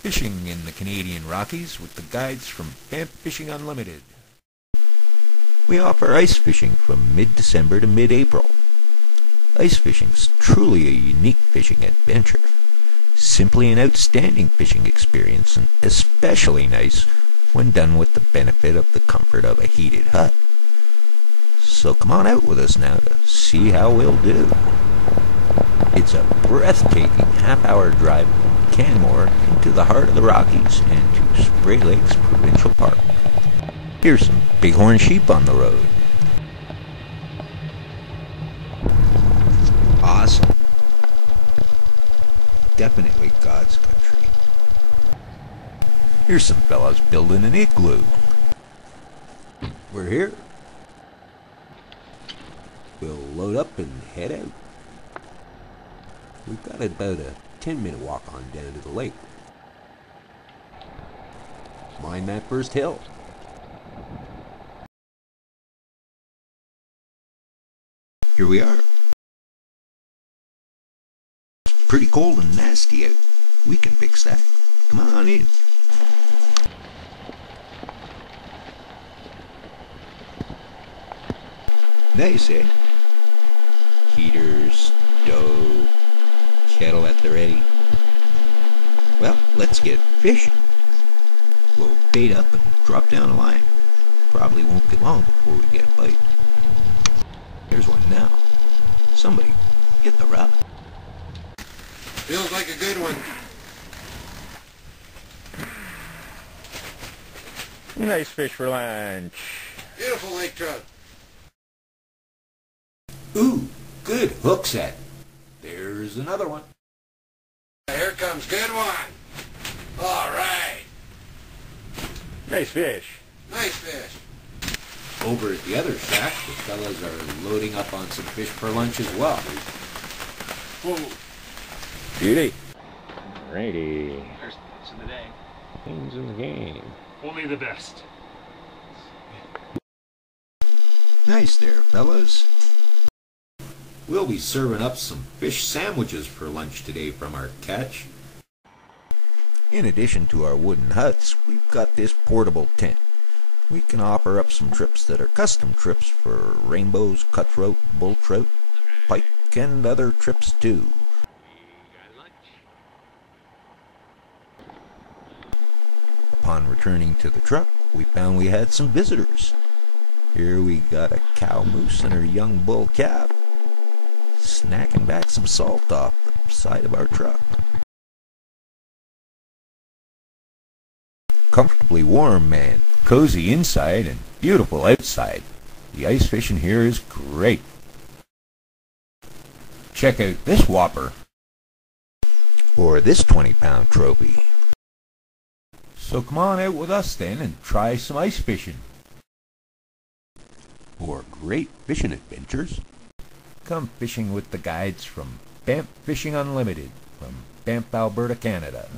Fishing in the Canadian Rockies with the guides from Banff Fishing Unlimited. We offer ice fishing from mid-December to mid-April. Ice fishing is truly a unique fishing adventure. Simply an outstanding fishing experience, and especially nice when done with the benefit of the comfort of a heated hut. So come on out with us now to see how we'll do. It's a breathtaking half-hour drive from Canmore into the heart of the Rockies and to Spray Lakes Provincial Park. Here's some bighorn sheep on the road. Awesome. Definitely God's country. Here's some fellas building an igloo. We're here. We'll load up and head out. We've got about a 10-minute walk on down to the lake. Mind that first hill. Here we are. It's pretty cold and nasty out. We can fix that. Come on in. Nice, eh? Heaters, stove, kettle at the ready. Well, let's get fishing. We'll bait up and drop down a line. Probably won't be long before we get a bite. There's one now. Somebody get the rod. Feels like a good one. Nice fish for lunch. Beautiful lake trout. Ooh, good hook set. There's another one. Here comes good one. All right. Nice fish. Nice fish. Over at the other shack, the fellas are loading up on some fish for lunch as well. Whoa. Beauty. Righty. First pitch of the day. Things in the game. Only the best. Nice there, fellas. We'll be serving up some fish sandwiches for lunch today from our catch. In addition to our wooden huts, we've got this portable tent. We can offer up some trips that are custom trips for rainbows, cutthroat, bull trout, pike, and other trips too. Upon returning to the truck, we found we had some visitors. Here we got a cow moose and her young bull calf, snacking back some salt off the side of our truck. Comfortably warm, man. Cozy inside and beautiful outside. The ice fishing here is great. Check out this whopper. Or this 20-pound trophy. So come on out with us then and try some ice fishing. For great fishing adventures, come fishing with the guides from Banff Fishing Unlimited from Banff, Alberta, Canada.